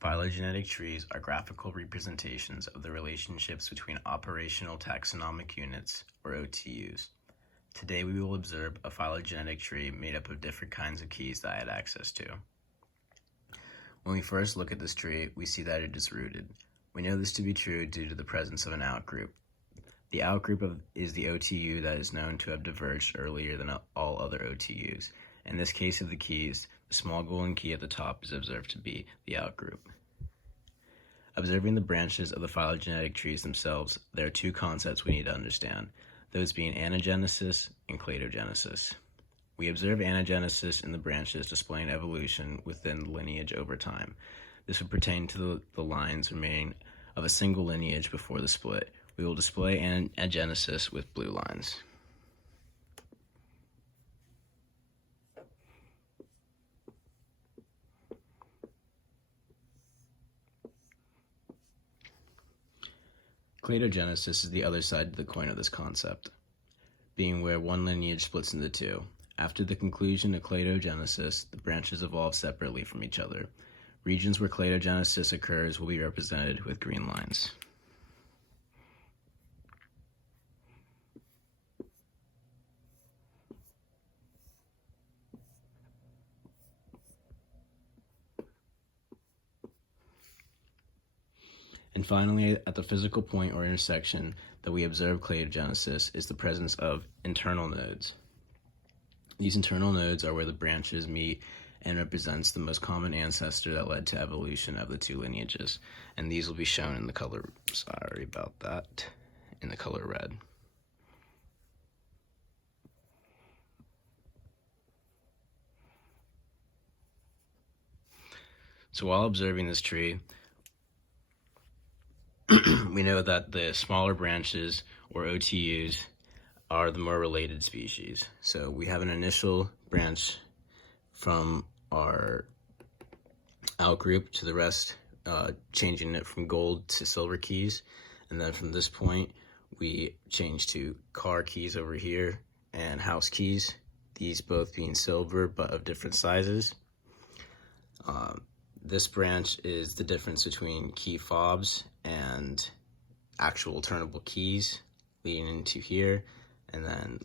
Phylogenetic trees are graphical representations of the relationships between operational taxonomic units, or OTUs. Today we will observe a phylogenetic tree made up of different kinds of keys that I had access to. When we first look at this tree, we see that it is rooted. We know this to be true due to the presence of an outgroup. The outgroup is the OTU that is known to have diverged earlier than all other OTUs. In this case of the keys, the small golden key at the top is observed to be the outgroup. Observing the branches of the phylogenetic trees themselves, there are two concepts we need to understand, those being anagenesis and cladogenesis. We observe anagenesis in the branches displaying evolution within the lineage over time. This would pertain to the lines remaining of a single lineage before the split. We will display anagenesis with blue lines. Cladogenesis is the other side of the coin of this concept, being where one lineage splits into two. After the conclusion of cladogenesis, the branches evolve separately from each other. Regions where cladogenesis occurs will be represented with green lines. And finally, at the physical point or intersection that we observe cladogenesis is the presence of internal nodes. These internal nodes are where the branches meet and represents the most common ancestor that led to evolution of the two lineages. And these will be shown in the color, sorry about that, in the color red. So while observing this tree, we know that the smaller branches, or OTUs, are the more related species. So we have an initial branch from our outgroup to the rest, changing it from gold to silver keys. And then from this point, we change to car keys over here and house keys, these both being silver but of different sizes. This branch is the difference between key fobs and actual turnable keys leading into here, and then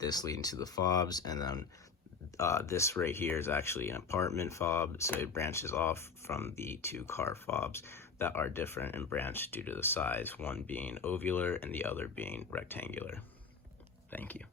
this leading to the fobs, and then this right here is actually an apartment fob, so it branches off from the two car fobs that are different in branch due to the size, one being ovular and the other being rectangular. Thank you.